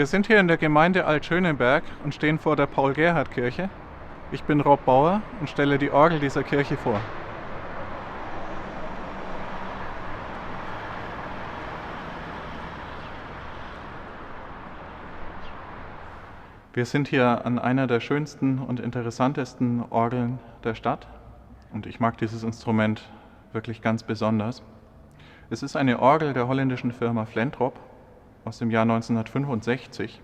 Wir sind hier in der Gemeinde Altschönenberg und stehen vor der Paul-Gerhardt-Kirche. Ich bin Rob Bauer und stelle die Orgel dieser Kirche vor. Wir sind hier an einer der schönsten und interessantesten Orgeln der Stadt und ich mag dieses Instrument wirklich ganz besonders. Es ist eine Orgel der holländischen Firma Flentrop aus dem Jahr 1965.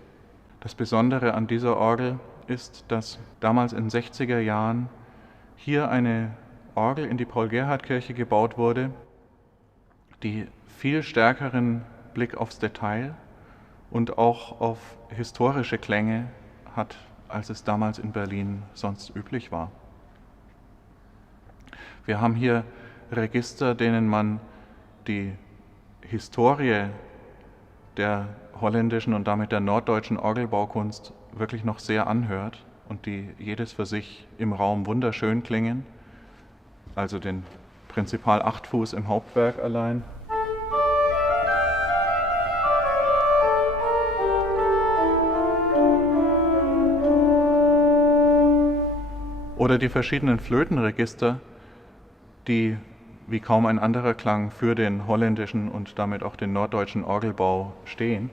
Das Besondere an dieser Orgel ist, dass damals in den 60er Jahren hier eine Orgel in die Paul-Gerhardt-Kirche gebaut wurde, die viel stärkeren Blick aufs Detail und auch auf historische Klänge hat, als es damals in Berlin sonst üblich war. Wir haben hier Register, denen man die Historie der holländischen und damit der norddeutschen Orgelbaukunst wirklich noch sehr anhört und die jedes für sich im Raum wunderschön klingen. Also den Prinzipal 8-Fuß im Hauptwerk allein. Oder die verschiedenen Flötenregister, die wie kaum ein anderer Klang für den holländischen und damit auch den norddeutschen Orgelbau stehen.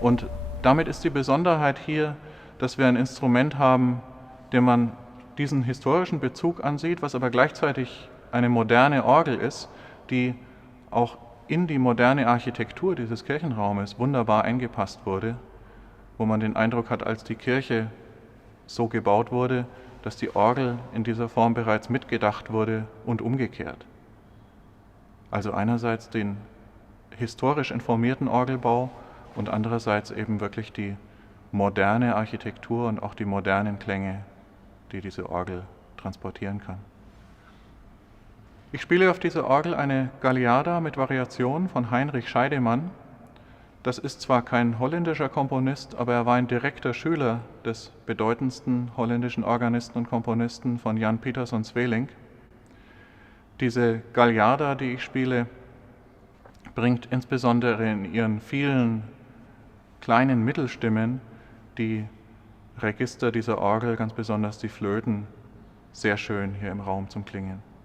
Und damit ist die Besonderheit hier, dass wir ein Instrument haben, dem man diesen historischen Bezug ansieht, was aber gleichzeitig eine moderne Orgel ist, die auch in die moderne Architektur dieses Kirchenraumes wunderbar eingepasst wurde, wo man den Eindruck hat, als die Kirche so gebaut wurde, dass die Orgel in dieser Form bereits mitgedacht wurde und umgekehrt. Also einerseits den historisch informierten Orgelbau und andererseits eben wirklich die moderne Architektur und auch die modernen Klänge, die diese Orgel transportieren kann. Ich spiele auf dieser Orgel eine Gagliarda mit Variation von Heinrich Scheidemann. Das ist zwar kein holländischer Komponist, aber er war ein direkter Schüler des bedeutendsten holländischen Organisten und Komponisten von Jan Pieterszoon Sweelinck. Diese Gagliarda, die ich spiele, bringt insbesondere in ihren vielen kleinen Mittelstimmen die Register dieser Orgel, ganz besonders die Flöten, sehr schön hier im Raum zum Klingen.